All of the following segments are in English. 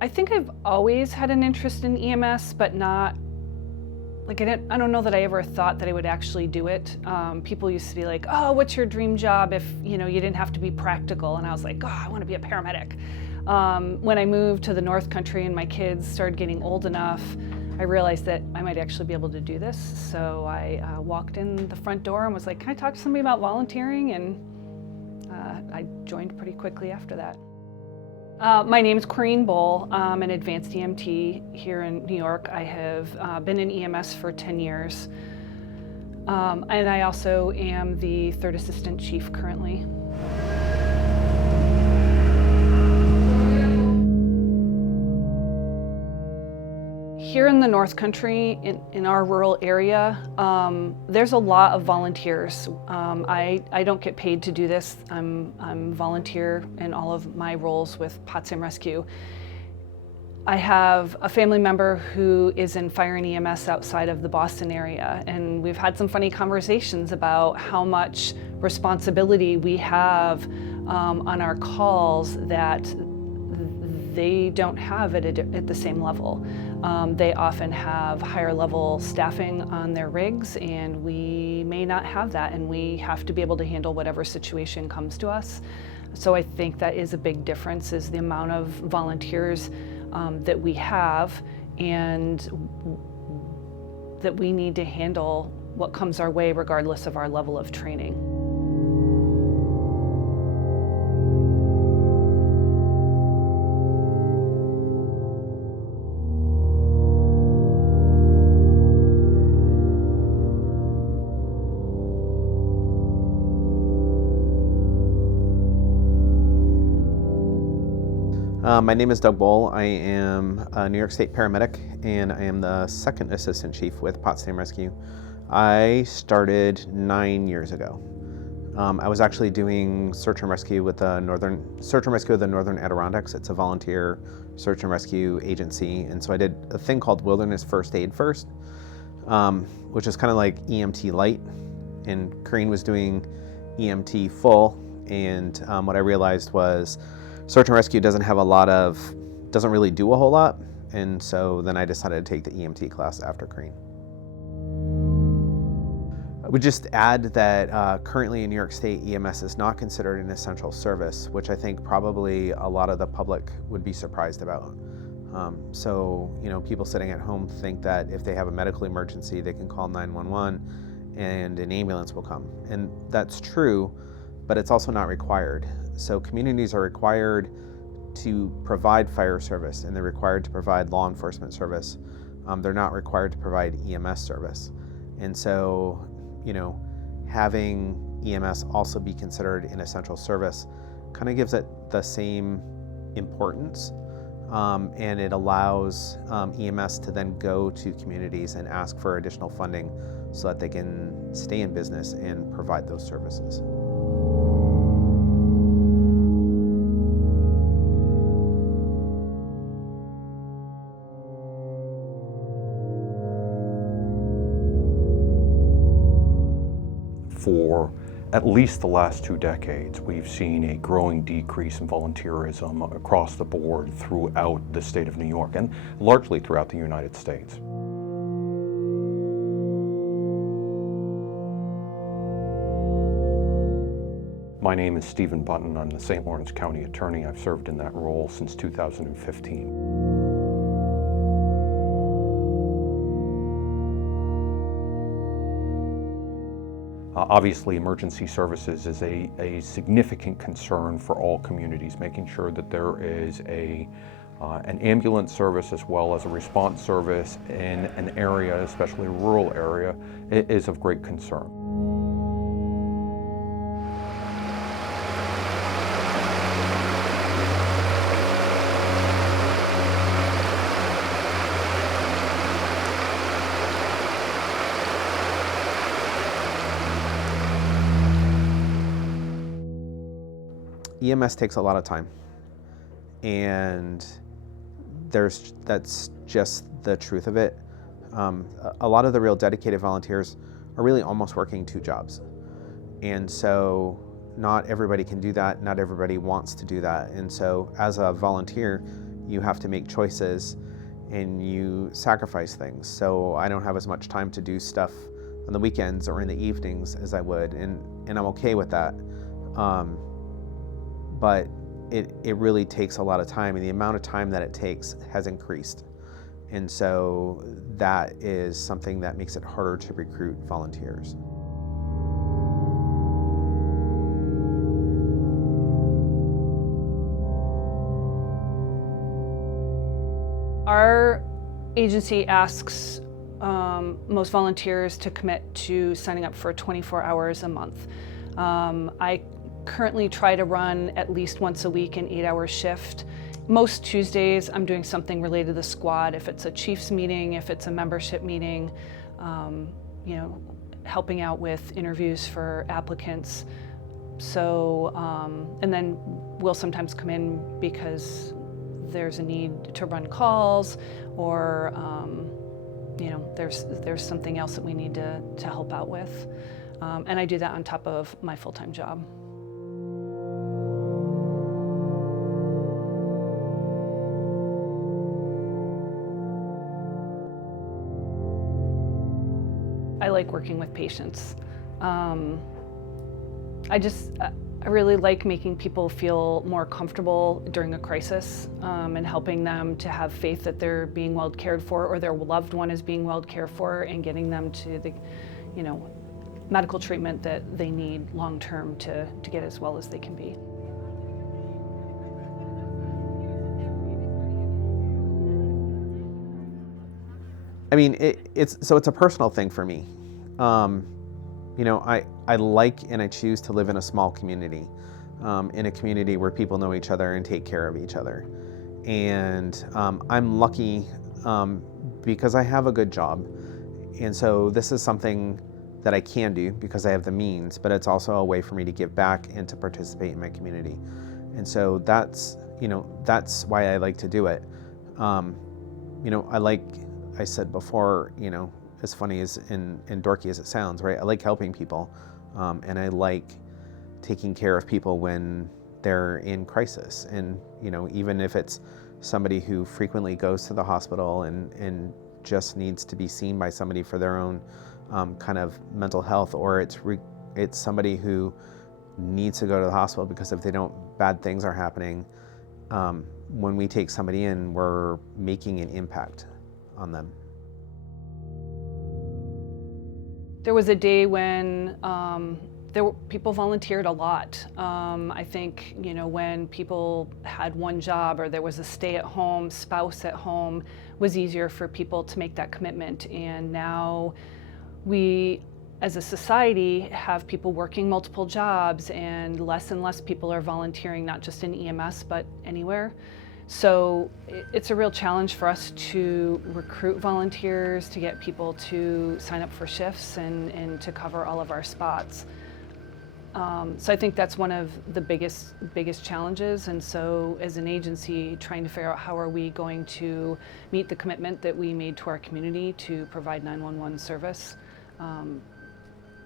I think I've always had an interest in EMS, but not, like I don't know that I ever thought that I would actually do it. People used to be like, oh, what's your dream job if you didn't have to be practical? And I was like, oh, I want to be a paramedic. When I moved to the North Country and my kids started getting old enough, I realized that I might actually be able to do this. So I walked in the front door and was like, can I talk to somebody about volunteering? And I joined pretty quickly after that. My name is Corrine Bohl. I'm an advanced EMT here in New York. I have been in EMS for 10 years. And I also am the third assistant chief currently. Here in the North Country, in our rural area, there's a lot of volunteers. I don't get paid to do this. I'm volunteer in all of my roles with Potsdam Rescue. I have a family member who is in fire and EMS outside of the Boston area, and we've had some funny conversations about how much responsibility we have on our calls that they don't have at the same level. They often have higher level staffing on their rigs, and we may not have that, and we have to be able to handle whatever situation comes to us. So I think that is a big difference, is the amount of volunteers that we have, and that we need to handle what comes our way regardless of our level of training. My name is Doug Bohl. I am a New York State paramedic, and I am the second assistant chief with Potsdam Rescue. I started 9 years ago. I was actually doing search and rescue with the Northern Adirondacks. It's a volunteer search and rescue agency, and so I did a thing called Wilderness First Aid first, which is kind of like EMT light, and Corrine was doing EMT full. And what I realized was search and rescue doesn't really do a whole lot, and so then I decided to take the EMT class after Corrine. I would just add that currently in New York State, EMS is not considered an essential service, which I think probably a lot of the public would be surprised about. So, people sitting at home think that if they have a medical emergency, they can call 911 and an ambulance will come. And that's true, but it's also not required. So communities are required to provide fire service, and they're required to provide law enforcement service. They're not required to provide EMS service. And so, having EMS also be considered an essential service kind of gives it the same importance, and it allows EMS to then go to communities and ask for additional funding so that they can stay in business and provide those services. For at least the last 2 decades, we've seen a growing decrease in volunteerism across the board throughout the state of New York, and largely throughout the United States. My name is Stephen Button. I'm the St. Lawrence County Attorney. I've served in that role since 2015. Obviously, emergency services is a significant concern for all communities. Making sure that there is an ambulance service as well as a response service in an area, especially a rural area, is of great concern. EMS takes a lot of time, and that's just the truth of it. A lot of the real dedicated volunteers are really almost working 2 jobs, and so not everybody can do that. Not everybody wants to do that, and so as a volunteer, you have to make choices and you sacrifice things. So I don't have as much time to do stuff on the weekends or in the evenings as I would, and I'm okay with that. But it really takes a lot of time, and the amount of time that it takes has increased. And so that is something that makes it harder to recruit volunteers. Our agency asks most volunteers to commit to signing up for 24 hours a month. I currently try to run at least once a week an 8-hour shift. Most Tuesdays I'm doing something related to the squad, if it's a chief's meeting, if it's a membership meeting, you know, helping out with interviews for applicants. So, and then we'll sometimes come in because there's a need to run calls, or you know, there's something else that we need to help out with. And I do that on top of my full-time job. I like working with patients. I really like making people feel more comfortable during a crisis, and helping them to have faith that they're being well cared for, or their loved one is being well cared for, and getting them to the, you know, medical treatment that they need long term to get as well as they can be. I mean, it's a personal thing for me. You know, I like and I choose to live in a small community, in a community where people know each other and take care of each other. And I'm lucky because I have a good job. And so this is something that I can do because I have the means, but it's also a way for me to give back and to participate in my community. And so that's, you know, that's why I like to do it. You know, I said before, you know, as funny as and dorky as it sounds, right? I like helping people, and I like taking care of people when they're in crisis. And, you know, even if it's somebody who frequently goes to the hospital and just needs to be seen by somebody for their own kind of mental health, or it's somebody who needs to go to the hospital because if they don't, bad things are happening. When we take somebody in, we're making an impact on them. There was a day when people volunteered a lot. I think, you know, when people had one job or there was a stay-at-home spouse at home, it was easier for people to make that commitment. And now we, as a society, have people working multiple jobs, and less people are volunteering, not just in EMS, but anywhere. So it's a real challenge for us to recruit volunteers, to get people to sign up for shifts and to cover all of our spots. So I think that's one of the biggest challenges. And so as an agency, trying to figure out how are we going to meet the commitment that we made to our community to provide 911 service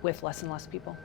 with less and less people.